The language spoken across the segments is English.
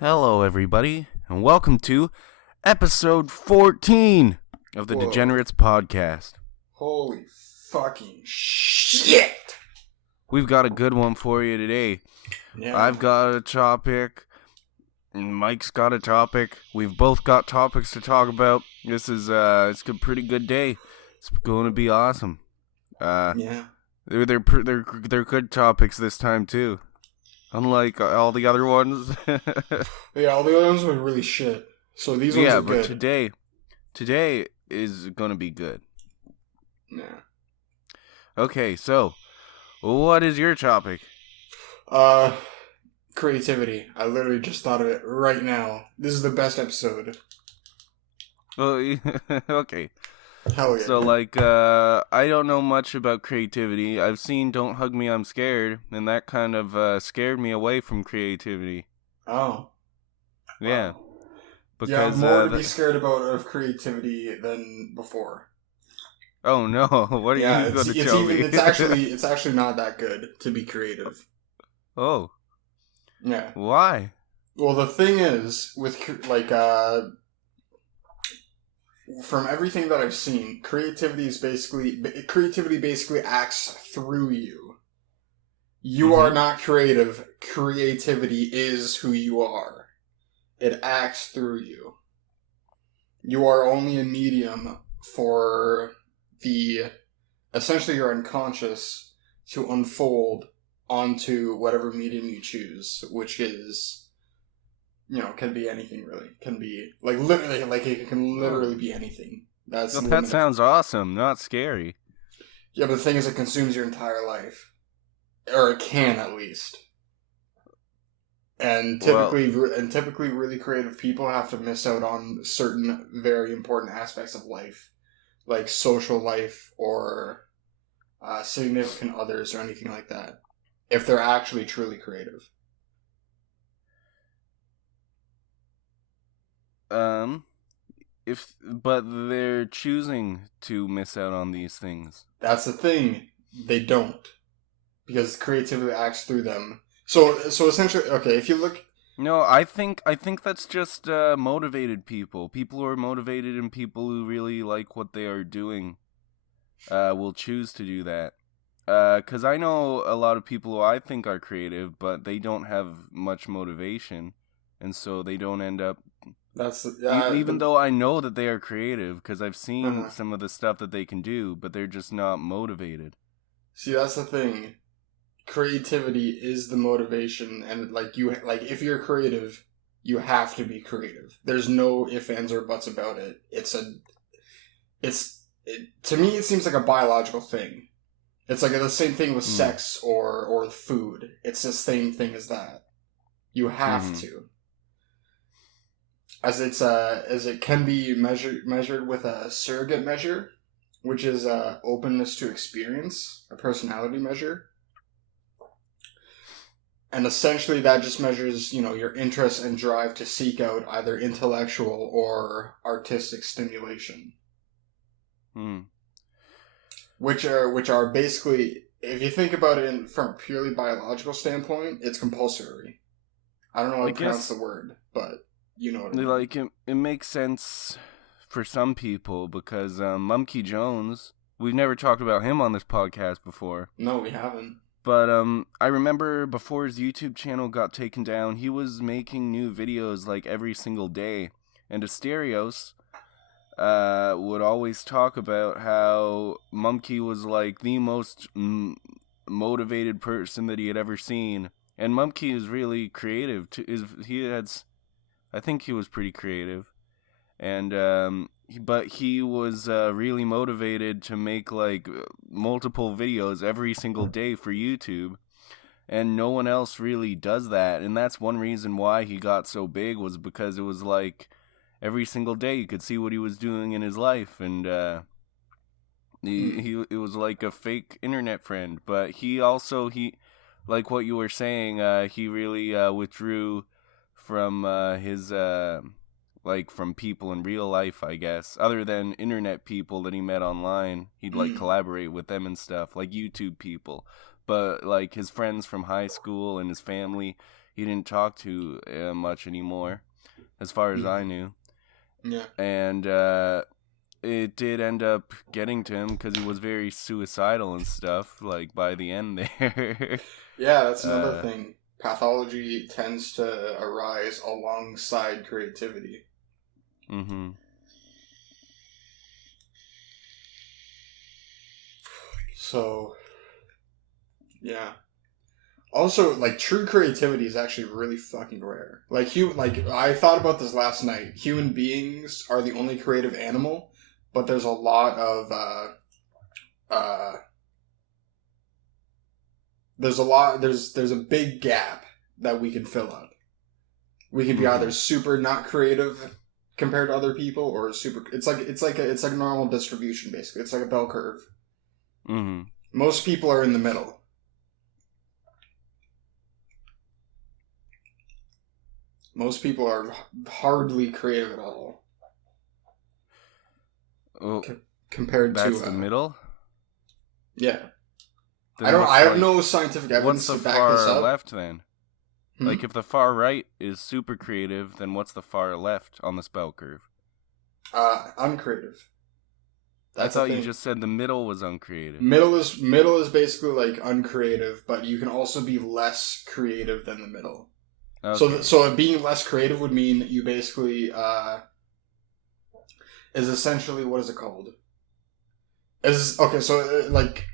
Hello, everybody, and welcome to episode 14 of the Whoa. Degenerates podcast. Holy fucking shit! We've got a good one for you today. Yeah. I've got a topic, and Mike's got a topic. We've both got topics to talk about. This is it's a pretty good day. It's going to be awesome. Yeah. They're good topics this time too. Unlike all the other ones. Yeah, all the other ones were really shit. So these ones are good. Yeah, but today is gonna be good. Yeah. Okay, so what is your topic? Creativity. I literally just thought of it right now. This is the best episode. Oh, okay. Hell yeah. So, I don't know much about creativity. I've seen Don't Hug Me, I'm Scared, and that kind of scared me away from creativity. Oh. Yeah. Wow. Because, more to be scared about of creativity than before. Oh no, what are you going to tell me? It's actually not that good to be creative. Oh. Yeah. Why? Well, the thing is, with, from everything that I've seen, creativity basically acts through you. You are not creative. Creativity is who you are. It acts through you. You are only a medium for essentially your unconscious to unfold onto whatever medium you choose, which is, can be anything really. Can be, literally, it can literally be anything. That sounds awesome, not scary. Yeah, but the thing is, it consumes your entire life. Or it can, at least. And typically really creative people have to miss out on certain very important aspects of life. Like social life or significant others or anything like that. If they're actually truly creative. But they're choosing to miss out on these things. That's the thing. They don't. Because creativity acts through them. So essentially, okay, if you look... No, I think that's just motivated people. People who are motivated and people who really like what they are doing will choose to do that. Because I know a lot of people who I think are creative, but they don't have much motivation. And so they don't end up... Even though I know that they are creative, because I've seen some of the stuff that they can do, but they're just not motivated. See, that's the thing. Creativity is the motivation, and if you're creative, you have to be creative. There's no ifs, ands, or buts about it. To me, it seems like a biological thing. It's like the same thing with sex or food. It's the same thing as that. You have to. As it can be measured with a surrogate measure, which is openness to experience, a personality measure. And essentially that just measures, your interest and drive to seek out either intellectual or artistic stimulation. Which are basically, if you think about it from a purely biological standpoint, it's compulsory. I don't know how to pronounce the word, but you know what I mean. It makes sense for some people because Mumkey Jones, we've never talked about him on this podcast before. No, we haven't. But I remember before his YouTube channel got taken down, he was making new videos every single day. And Asterios would always talk about how Mumkey was the most motivated person that he had ever seen. And Mumkey is really creative. I think he was pretty creative. And but he was really motivated to make multiple videos every single day for YouTube, and no one else really does that. And that's one reason why he got so big, was because it was every single day you could see what he was doing in his life, and it was like a fake internet friend. But he like what you were saying, he really withdrew from his from people in real life, I guess. Other than internet people that he met online, he'd collaborate with them and stuff, like YouTube people. But his friends from high school and his family, he didn't talk to much anymore, as far as I knew. Yeah. And it did end up getting to him because he was very suicidal and stuff, like, by the end there. Yeah, that's another thing. Pathology tends to arise alongside creativity. Mm-hmm. So, yeah. Also, like, true creativity is actually really fucking rare. Like, I thought about this last night. Human beings are the only creative animal, but there's a lot of, there's a big gap that we can fill up. We can be either super not creative compared to other people, or super, it's like a normal distribution, basically. It's like a bell curve. Mm-hmm. Most people are in the middle. Most people are hardly creative at all. Well, compared to... That's the middle? Yeah. Then I have no scientific evidence to back this up. What's the far left, then? Like, if the far right is super creative, then what's the far left on the bell curve? Uncreative. I thought you just said the middle was uncreative. Middle is basically, like, uncreative, but you can also be less creative than the middle. Okay. So being less creative would mean you basically is essentially, what is it called? Like,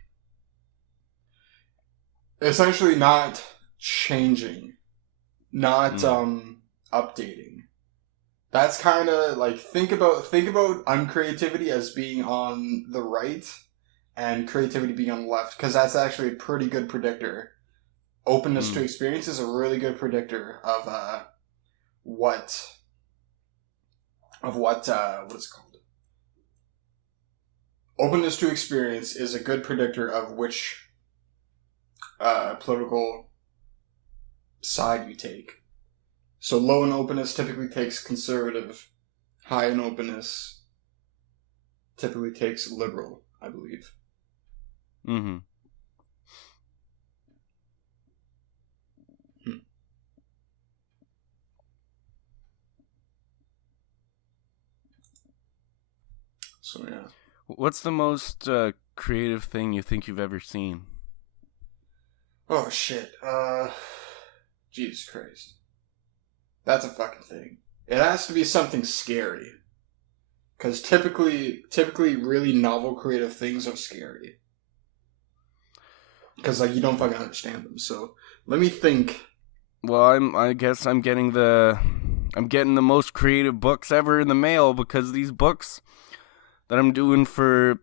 essentially not changing, not updating. That's kind of like, think about uncreativity as being on the right and creativity being on the left, because that's actually a pretty good predictor. Openness to experience is a really good predictor of what is it called? Openness to experience is a good predictor of which political side you take. So low in openness typically takes conservative. High in openness typically takes liberal, I believe. Mm-hmm. So, yeah. What's the most creative thing you think you've ever seen? Oh, shit. Jesus Christ. That's a fucking thing. It has to be something scary. Because typically really novel creative things are scary. Because, like, you don't fucking understand them. So, let me think. Well, I guess I'm getting the most creative books ever in the mail, because these books that I'm doing for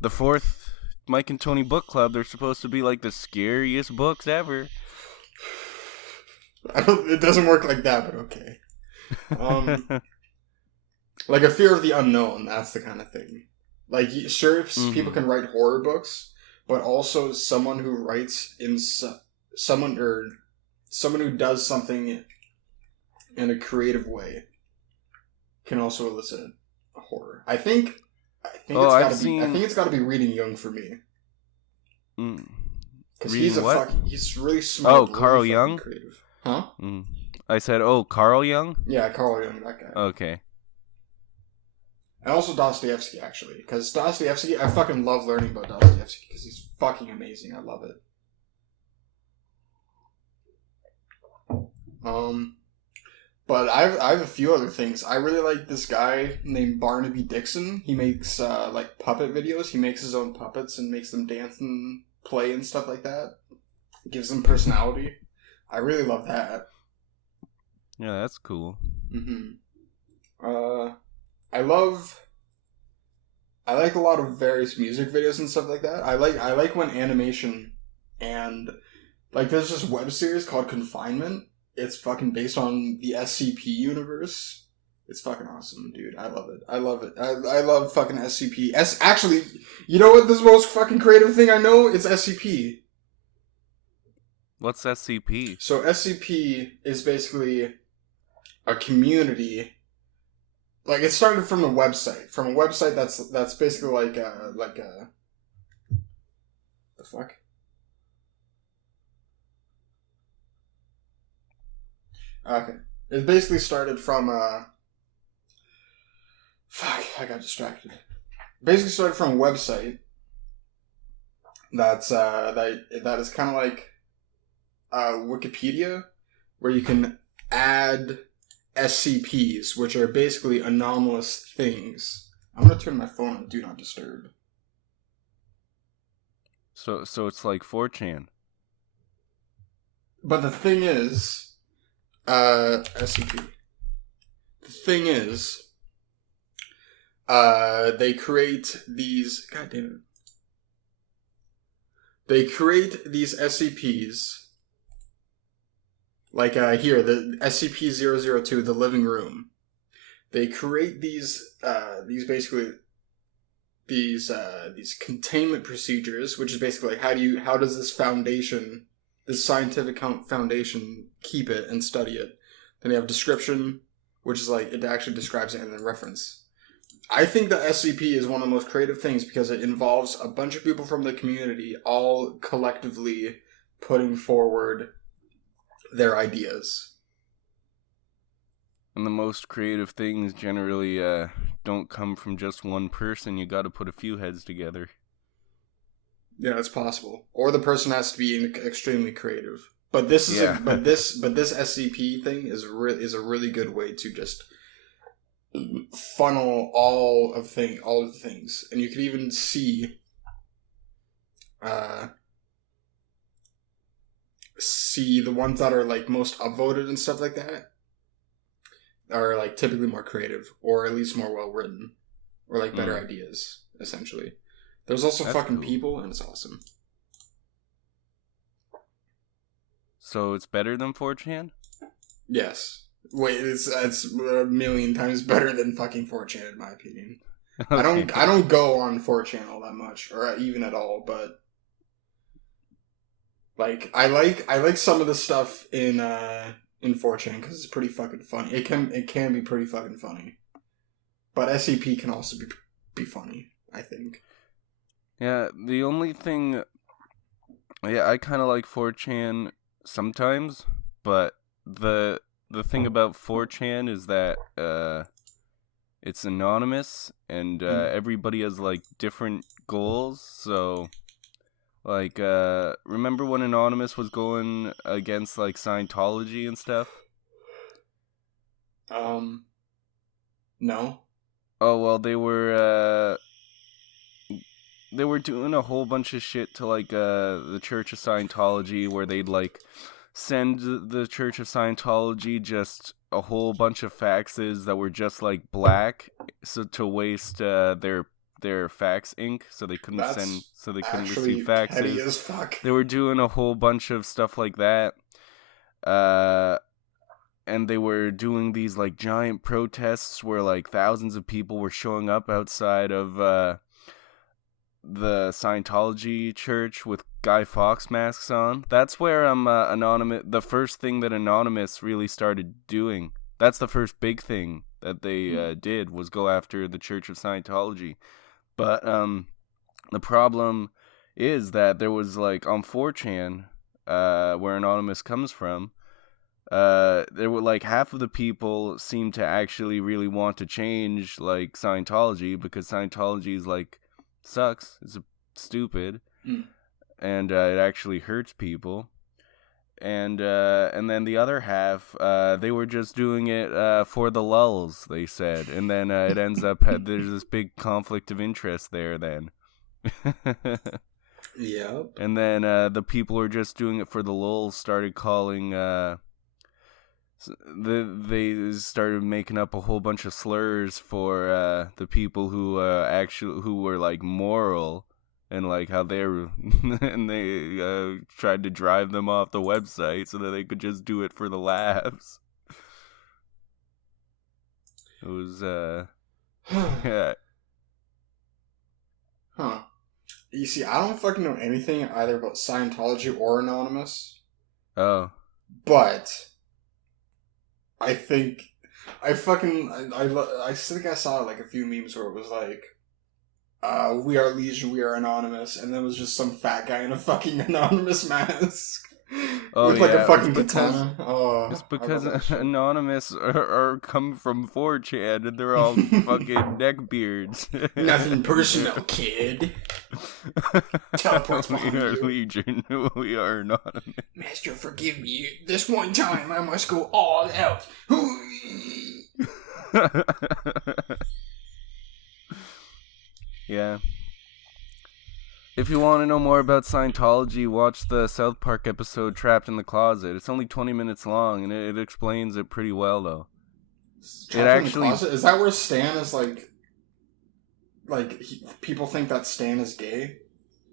the 4th Mike and Tony book club, they're supposed to be like the scariest books ever. It doesn't work like that, but okay. Like a fear of the unknown, that's the kind of thing. Like, sure, people can write horror books, but also someone who writes someone who does something in a creative way can also elicit a horror. I think it's got to be reading Jung for me. Because he's he's really smart. Oh, Carl Jung? Creative. Huh? I said, Carl Jung? Yeah, Carl Jung, that guy. Okay. And also Dostoevsky, actually. Because Dostoevsky, I fucking love learning about Dostoevsky, because he's fucking amazing. I love it. But I have a few other things. I really like this guy named Barnaby Dixon. He makes, like, puppet videos. He makes his own puppets and makes them dance and play and stuff like that. Gives them personality. I really love that. Yeah, that's cool. I like a lot of various music videos and stuff like that. I like when animation and, like, there's this web series called Confinement. It's fucking based on the SCP universe. It's fucking awesome, dude. I love it. I love fucking SCP. Actually, you know what? This most fucking creative thing I know? It's SCP. What's SCP? So SCP is basically a community. Like, it started from a website. From a website that's basically like a the fuck? Okay. It basically started from, fuck, I got distracted. Basically started from a website that's, that is kind of like, Wikipedia, where you can add SCPs, which are basically anomalous things. I'm gonna turn my phone on Do Not Disturb. So it's like 4chan. But the thing is, SCP. The thing is, they create these. God damn it. They create these SCPs. Like here, the SCP-002, the living room. They create these basically these containment procedures, which is basically like how does this scientific foundation keep it and study it? Then you have description, which is like it actually describes it, and then reference. I think the SCP is one of the most creative things because it involves a bunch of people from the community all collectively putting forward their ideas. And the most creative things generally don't come from just one person. You got to put a few heads together. Yeah, it's possible. Or the person has to be extremely creative. But this is but this SCP thing is a really good way to just funnel all of the things, and you can even see the ones that are like most upvoted and stuff like that are like typically more creative, or at least more well written, or like better ideas. Essentially, there's also That's fucking cool. people, and it's awesome. So it's better than 4chan? Yes. Wait, it's a million times better than fucking 4chan in my opinion. Okay. I don't go on 4chan all that much, or even at all, but like I like some of the stuff in 4chan because it's pretty fucking funny. It can be pretty fucking funny, but SCP can also be funny, I think. Yeah, the only thing, I kind of like 4chan sometimes, but the thing about 4chan is that it's anonymous, and everybody has like different goals. So like remember when Anonymous was going against like Scientology and stuff? No. Oh well, they were doing a whole bunch of shit to like the Church of Scientology, where they'd like send the Church of Scientology just a whole bunch of faxes that were just like black, so to waste their fax ink, so they couldn't receive faxes. Petty as fuck. They were doing a whole bunch of stuff like that. And they were doing these like giant protests where like thousands of people were showing up outside of the Scientology church with Guy Fawkes masks on. That's where Anonymous. The first thing that Anonymous really started doing. That's the first big thing that they did, was go after the Church of Scientology. But the problem is that there was like on 4chan, where Anonymous comes from. There were like half of the people seem to actually really want to change like Scientology, because Scientology is like sucks, it's stupid, and it actually hurts people. And then the other half, they were just doing it for the lulz, they said, and then it ends up there's this big conflict of interest there then. Yep. And then the people who are just doing it for the lulz started calling they started making up a whole bunch of slurs for the people who were like moral, and like how they were and they tried to drive them off the website so that they could just do it for the laughs. It was yeah. Huh. You see, I don't fucking know anything either about Scientology or Anonymous. Oh. But I think I think I saw like a few memes where it was like, we are Legion, we are Anonymous, and then it was just some fat guy in a fucking Anonymous mask. Oh With like a yeah, fucking katana. it's Oh, I love because that shit. Anonymous are come from 4chan and they're all fucking neckbeards. Nothing personal, kid. Teleports We behind are you. Legion. We are Anonymous. Master, forgive me. This one time I must go all out. Yeah. If you want to know more about Scientology, watch the South Park episode Trapped in the Closet. It's only 20 minutes long, and it explains it pretty well, though. It Trapped in the actually... closet? Is that where Stan is people think that Stan is gay?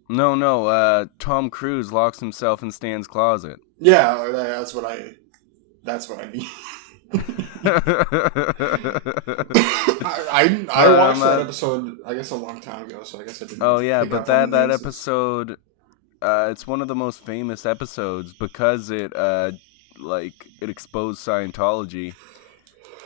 No, Tom Cruise locks himself in Stan's closet. Yeah, that's what I mean. I watched that episode, I guess, a long time ago, so I guess I didn't. Oh yeah, pick but up on the that nuances. episode, it's one of the most famous episodes because it exposed Scientology,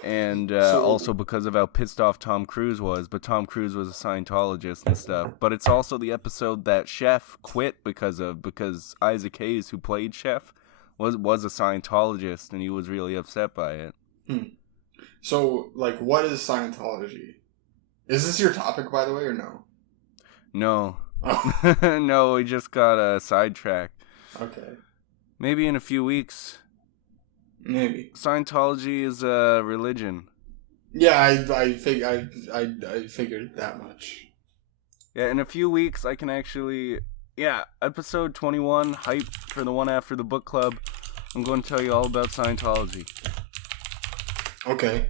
and also because of how pissed off Tom Cruise was. But Tom Cruise was a Scientologist and stuff. But it's also the episode that Chef quit because Isaac Hayes, who played Chef, was a Scientologist, and he was really upset by it. So, like, what is Scientology? Is this your topic, by the way, or no? No. Oh. No, we just got sidetracked. Okay. Maybe in a few weeks. Maybe. Scientology is a religion. Yeah, I figured that much. Yeah, in a few weeks I can actually... Yeah, episode 21, hype for the one after the book club. I'm going to tell you all about Scientology. Okay.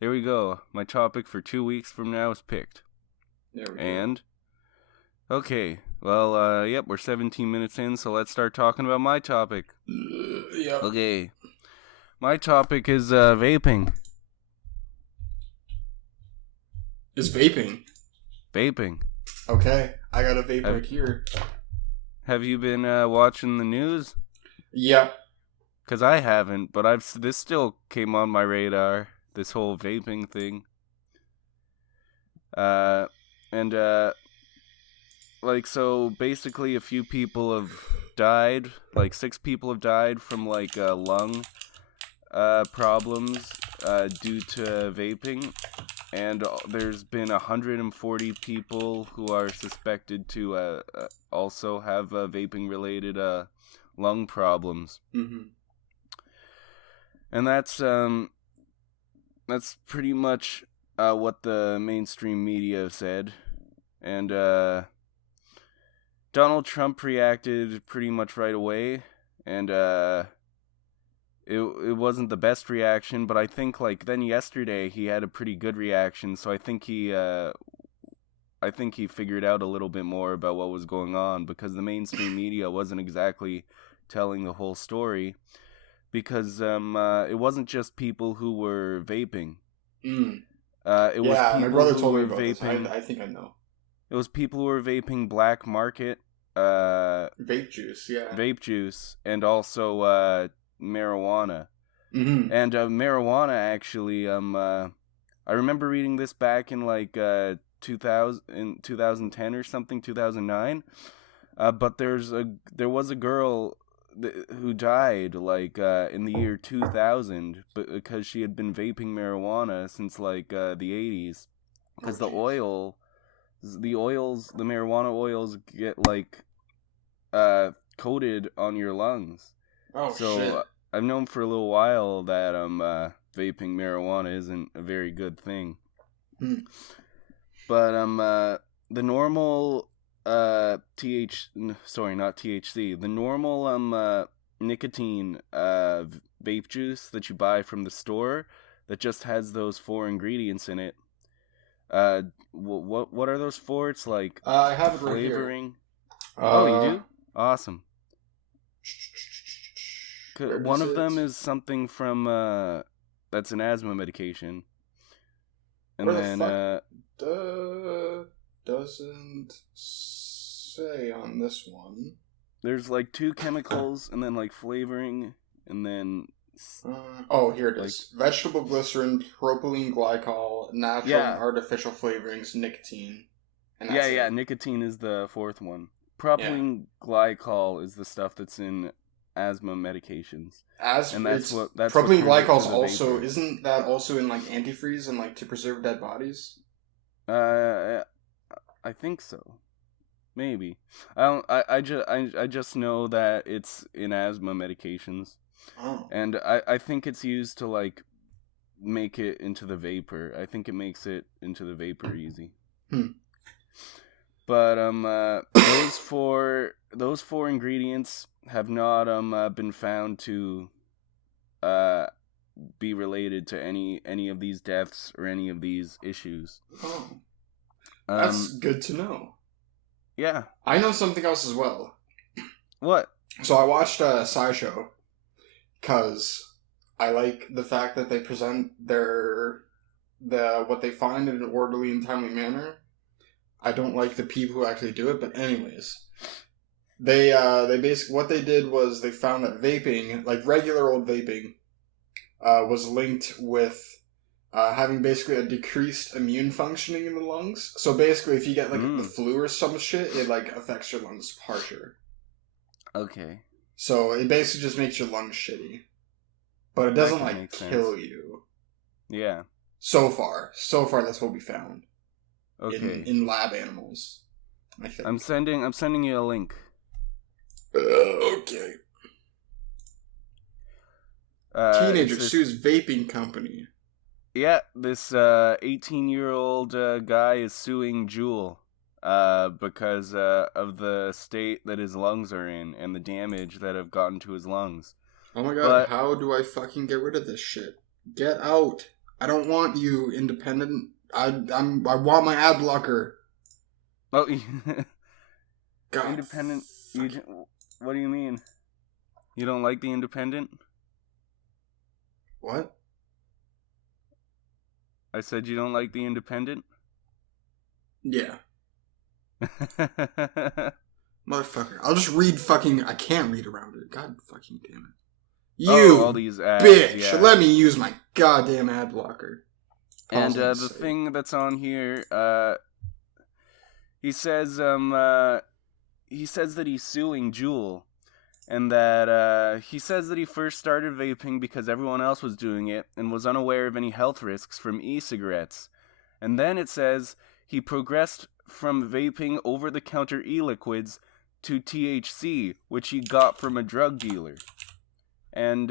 There we go. My topic for 2 weeks from now is picked. There we go. Okay. Well, yep, we're 17 minutes in, so let's start talking about my topic. Yep. Okay. My topic is vaping. Is vaping? Vaping. Okay. I got a vape right here. Have you been watching the news? Yep. Because I haven't, but this still came on my radar, this whole vaping thing. So basically a few people have died, 6 people have died from lung problems due to vaping, and there's been 140 people who are suspected to also have vaping related lung problems. Mm-hmm. And that's pretty much what the mainstream media said. And Donald Trump reacted pretty much right away, and it wasn't the best reaction, but I think then yesterday he had a pretty good reaction, so I think he figured out a little bit more about what was going on, because the mainstream media wasn't exactly telling the whole story, because it wasn't just people who were vaping. It was people my brother who told me were about vaping. this. I think I know. It was people who were vaping black market vape juice, yeah. Vape juice, and also marijuana. Mm-hmm. And marijuana, actually, I remember reading this back in 2010 or something, 2009. But there was a girl who died in the year 2000 because she had been vaping marijuana since the 80s, because the marijuana oils get coated on your lungs. Oh, so shit. I've known for a little while that vaping marijuana isn't a very good thing. But the normal not THC, the normal nicotine vape juice that you buy from the store that just has those 4 ingredients in it. What are those for? It's I have flavoring. It right here. You do? Awesome. One of them is something from that's an asthma medication, and then doesn't say on this one. There's 2 chemicals, and then flavoring, and then here it is. Vegetable glycerin, propylene glycol, natural and artificial flavorings, nicotine. And nicotine is the 4th one. Yeah. propylene glycol is the stuff that's in asthma medications, As and it's that's what propylene turns it glycol to is the also vapor. isn't that also in like antifreeze and like to preserve dead bodies? Uh, I think so. Maybe. I just know that it's in asthma medications, Oh. and I think it's used to like make it into the vapor. I think it makes it into the vapor easy. Hmm. But those four ingredients have not been found to uh be related to any of these deaths or any of these issues. Oh. That's Um good to know. yeah. I know something else as well. What? So I watched a SciShow because I like the fact that they present the what they find in an orderly and timely manner. I don't like the people who actually do it, but anyways, they basically what they did was they found that vaping, like regular old vaping, was linked with having basically a decreased immune functioning in the lungs. So basically, if you get like the Mm. flu or some shit, it like affects your lungs harsher. Okay. So it basically just makes your lungs shitty, but it That doesn't could like make sense. kill you. Yeah. So far, that's what we found Okay. in lab animals. I think. I'm sending you a link. Okay. It's Teenager this. sues vaping company. Yeah, this 18-year-old guy is suing Juul because of the state that his lungs are in and the damage that have gotten to his lungs. Oh my god, But how do I fucking get rid of this shit? Get out! I don't want you, independent. I want my ad blocker. oh, God. independent. What do you mean? You don't like the Independent? What? I said you don't like the Independent. Yeah. Motherfucker. I'll just read fucking. I can't read around it. God fucking damn it. Oh, all You these ads, bitch! yeah. Let me use my goddamn ad blocker. And Pause the sake. thing that's on here, he says he says that he's suing Juul, and that he says that he first started vaping because everyone else was doing it and was unaware of any health risks from e-cigarettes. And then it says he progressed from vaping over-the-counter e-liquids to THC, which he got from a drug dealer. And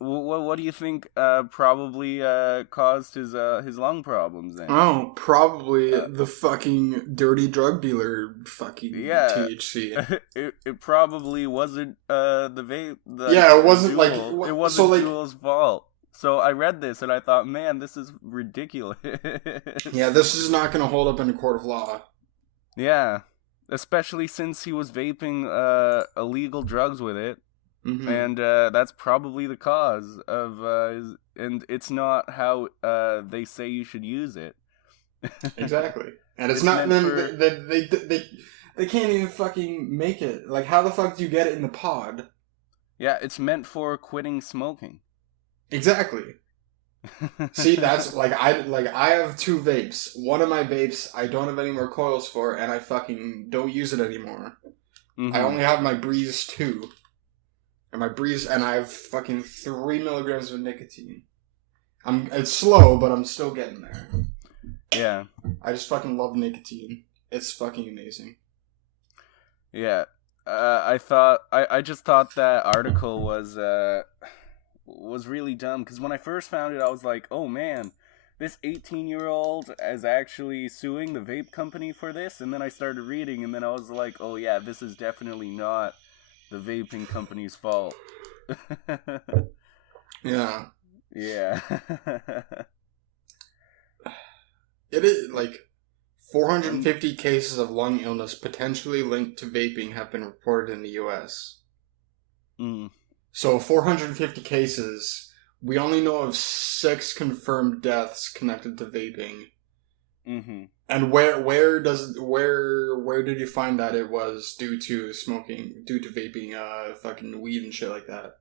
what do you think probably caused his lung problems then? Oh, probably Uh, the fucking dirty drug dealer fucking yeah, THC. it probably wasn't the vape Yeah, it the wasn't like Juul. It so wasn't like Juul's fault. So I read this and I thought, man, this is ridiculous. yeah, this is not going to hold up in a court of law. Yeah, especially since he was vaping illegal drugs with it, Mm-hmm. and that's probably the cause of and it's not how they say you should use it. Exactly, and it's It's not. meant Then for they can't even fucking make it. Like, how the fuck do you get it in the pod? yeah, it's meant for quitting smoking. Exactly. See, that's I have two vapes. One of my vapes I don't have any more coils for, and I fucking don't use it anymore. Mm-hmm. I only have my Breeze 2. And my Breeze, and I have fucking 3 milligrams of nicotine. It's slow, but I'm still getting there. Yeah. I just fucking love nicotine. It's fucking amazing. Yeah. I just thought that article was really dumb, because when I first found it I was like, oh man, this 18-year-old is actually suing the vape company for this, and then I started reading and then I was like, oh yeah, this is definitely not the vaping company's fault. Yeah. Yeah. It is, like, 450 cases of lung illness potentially linked to vaping have been reported in the U.S. Mm. So 450 cases, we only know of 6 confirmed deaths connected to vaping. Mm-hmm. And where did you find that it was due to vaping, fucking weed and shit like that?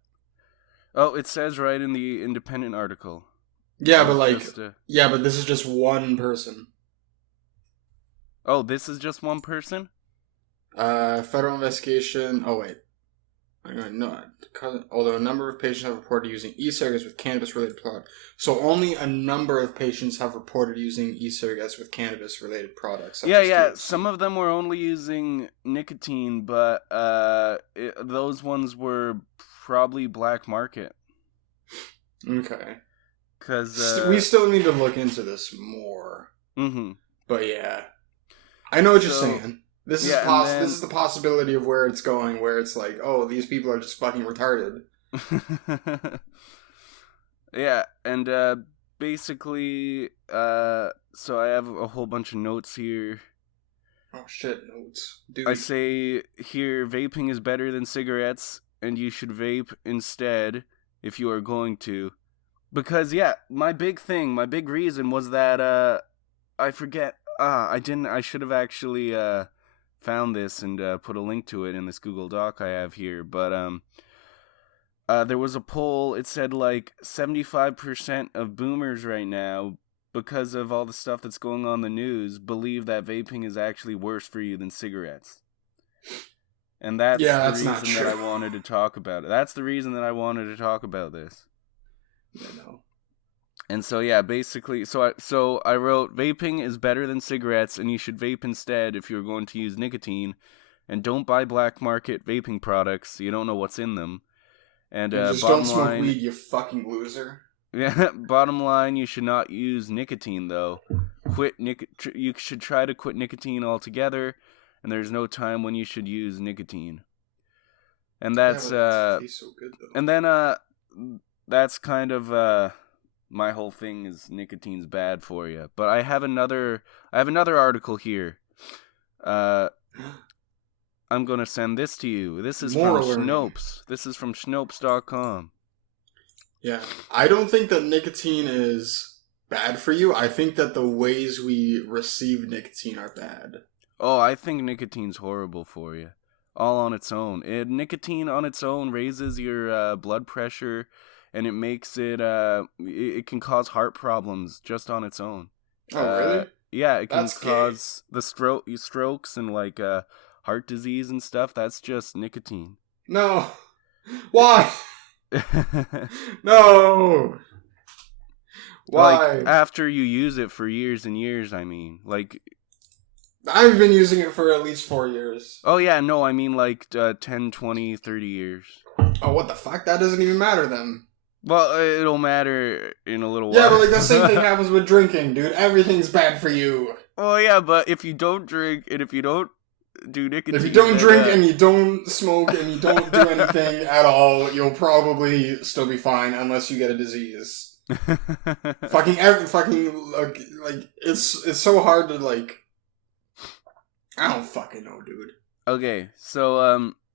Oh, it says right in the Independent article. Yeah, but like, just, yeah, but this is just one person. oh, this is just one person? Federal investigation. Oh wait. No, although a number of patients have reported using e-cigarettes with cannabis-related products. So only a number of patients have reported using e-cigarettes with cannabis-related products. Yeah. Some of them were only using nicotine, but those ones were probably black market. Okay. Because we still need to look into this more. Mm-hmm. But yeah, I know what you're saying. This is This is the possibility of where it's going, where it's like, oh, these people are just fucking retarded. Yeah, and basically, so I have a whole bunch of notes here. Oh shit, notes. Dude. I say here, vaping is better than cigarettes, and you should vape instead if you are going to. Because yeah, my big reason was that I forget. I should have actually found this and put a link to it in this Google Doc I have here. But there was a poll. It said like 75% of boomers right now, because of all the stuff that's going on in the news, believe that vaping is actually worse for you than cigarettes. And that's the reason that I wanted to talk about it. That's the reason that I wanted to talk about this. Yeah, no. And so yeah, basically, so I wrote, vaping is better than cigarettes, and you should vape instead if you're going to use nicotine, and don't buy black market vaping products. You don't know what's in them. And just don't smoke weed, you fucking loser. Yeah, bottom line, you should not use nicotine though. You should try to quit nicotine altogether, and there's no time when you should use nicotine. And that's it tastes so good though. And then that's kind of my whole thing is nicotine's bad for you. But I have another article here. I'm going to send this to you. This is from Snopes. This is from Snopes.com. Yeah. I don't think that nicotine is bad for you. I think that the ways we receive nicotine are bad. Oh, I think nicotine's horrible for you. All on its own. Nicotine on its own raises your blood pressure, and it makes it, it can cause heart problems just on its own. Oh, really? Yeah, it can cause the strokes and like heart disease and stuff. That's just nicotine. No. Why? No. Why? Like, after you use it for years and years, I mean. Like, I've been using it for at least 4 years. Oh, yeah, no, I mean like 10, 20, 30 years. Oh, what the fuck? That doesn't even matter then. Well, it'll matter in a little while. Yeah, but like the same thing happens with drinking, dude. Everything's bad for you. Oh, yeah, but if you don't drink and if you don't do nicotine... If you don't drink and you don't smoke and you don't do anything at all, you'll probably still be fine unless you get a disease. Like, it's so hard to, like... I don't fucking know, dude. Okay, so,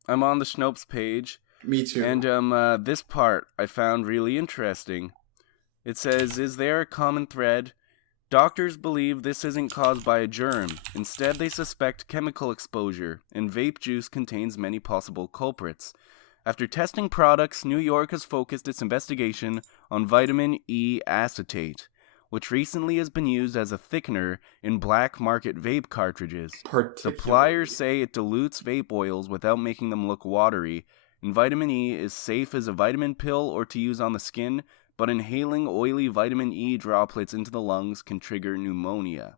I'm on the Snopes page. Me too. And, this part I found really interesting. It says, is there a common thread? Doctors believe this isn't caused by a germ. Instead, they suspect chemical exposure, and vape juice contains many possible culprits. After testing products, New York has focused its investigation on vitamin E acetate, which recently has been used as a thickener in black market vape cartridges. Suppliers say it dilutes vape oils without making them look watery, and vitamin E is safe as a vitamin pill or to use on the skin, but inhaling oily vitamin E droplets into the lungs can trigger pneumonia.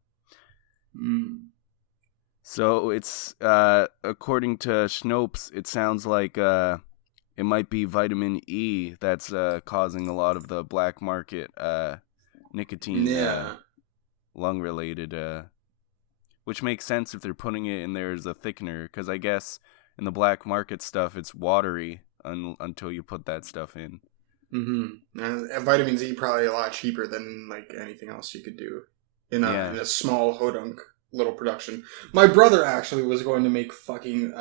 So it's, according to Snopes, it sounds like it might be vitamin E that's causing a lot of the black market nicotine lung-related, which makes sense if they're putting it in there as a thickener, because I guess in the black market stuff, it's watery until you put that stuff in. And vitamin Z probably a lot cheaper than like anything else you could do in a small hodunk little production. My brother actually was going to make fucking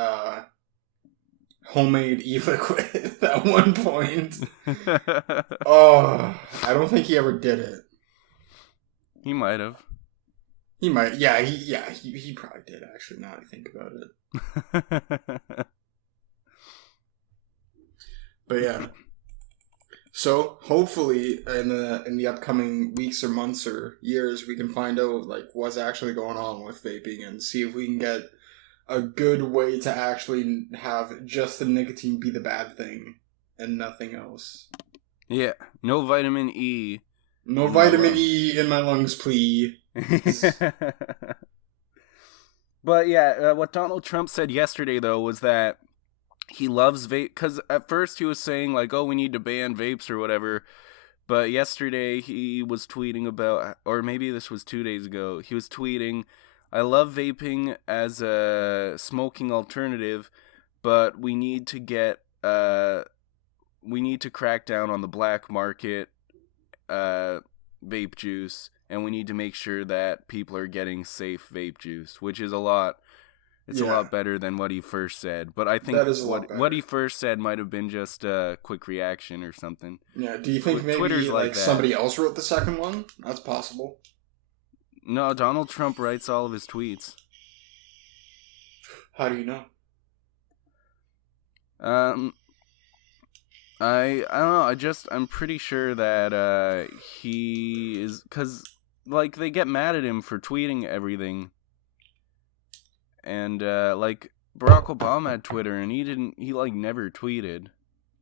homemade e-liquid at one point. Oh, I don't think he ever did it. He might have. He might. Yeah, he probably did actually, now I think about it. But yeah. So hopefully in the upcoming weeks or months or years we can find out like what's actually going on with vaping and see if we can get a good way to actually have just the nicotine be the bad thing and nothing else. Yeah, no vitamin E. No vitamin E in my lungs, please. But yeah, what Donald Trump said yesterday, though, was that he loves vape. Because at first he was saying, like, oh, we need to ban vapes or whatever. But yesterday he was tweeting about, or maybe this was 2 days ago, he was tweeting, I love vaping as a smoking alternative, but we need to crack down on the black market vape juice, and we need to make sure that people are getting safe vape juice, which is a lot better than what he first said. But I think what he first said might have been just a quick reaction or something. Yeah, do you think maybe Twitter's like somebody else wrote the second one? That's possible. No, Donald Trump writes all of his tweets. How do you know? I don't know. I'm pretty sure that he is, because like they get mad at him for tweeting everything, and like Barack Obama had Twitter and he like never tweeted.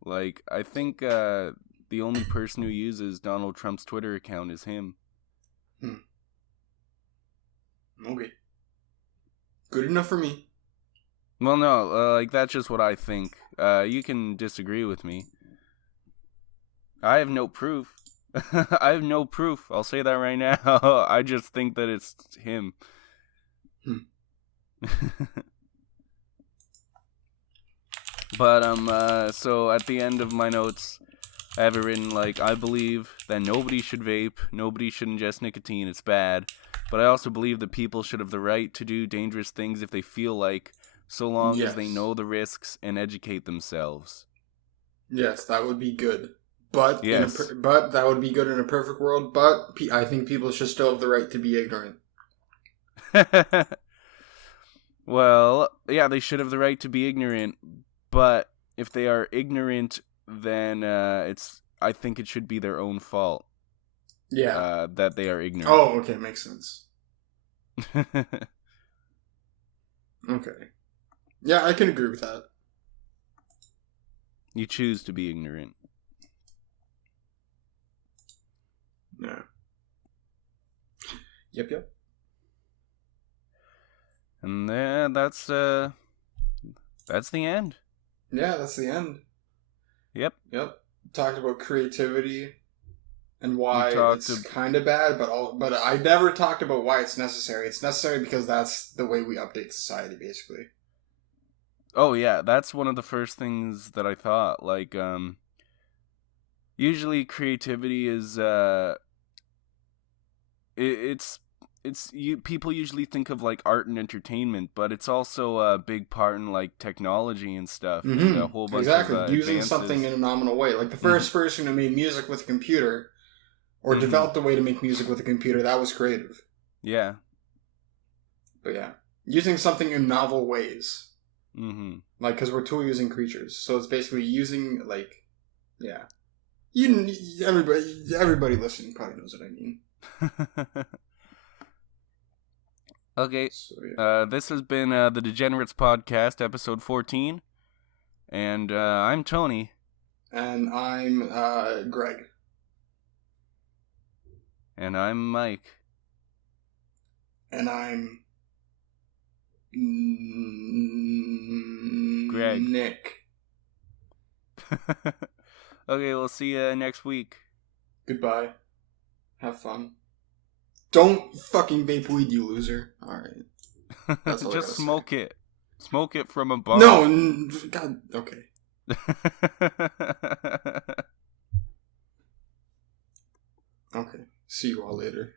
Like I think the only person who uses Donald Trump's Twitter account is him. Okay. Good enough for me. Well, no, like that's just what I think. You can disagree with me. I have no proof. I have no proof. I'll say that right now. I just think that it's him. But so at the end of my notes, I have it written like, I believe that nobody should vape, nobody should ingest nicotine, it's bad. But I also believe that people should have the right to do dangerous things if they feel like, so long as they know the risks and educate themselves. Yes, that would be good. But but that would be good in a perfect world. But I think people should still have the right to be ignorant. Well, yeah, they should have the right to be ignorant. But if they are ignorant, then I think it should be their own fault. Yeah. That they are ignorant. Oh, okay, makes sense. Okay. Yeah, I can agree with that. You choose to be ignorant. Yeah. Yep. And then that's the end. Yeah, that's the end. Yep. Talked about creativity and why it's kind of bad, but I never talked about why it's necessary. It's necessary because that's the way we update society, basically. Oh yeah, that's one of the first things that I thought. Like, usually creativity is people usually think of like art and entertainment, but it's also a big part in like technology and stuff. Mm-hmm. And a whole bunch of using advances. Something in a nominal way. Like the first person who made music with a computer, or developed a way to make music with a computer, that was creative. Yeah. But yeah, using something in novel ways. Mm-hmm. Like, because we're tool using creatures, so it's basically using everybody listening probably knows what I mean. Okay, so, yeah. This has been the Degenerates podcast, episode 14, and I'm Tony. And I'm Greg. And I'm Mike. And I'm Greg. Nick. Okay, we'll see you next week. Goodbye. Have fun. Don't fucking vape weed, you loser. Alright. Just smoke it. Smoke it from a bomb. No, God, okay. Okay. See you all later.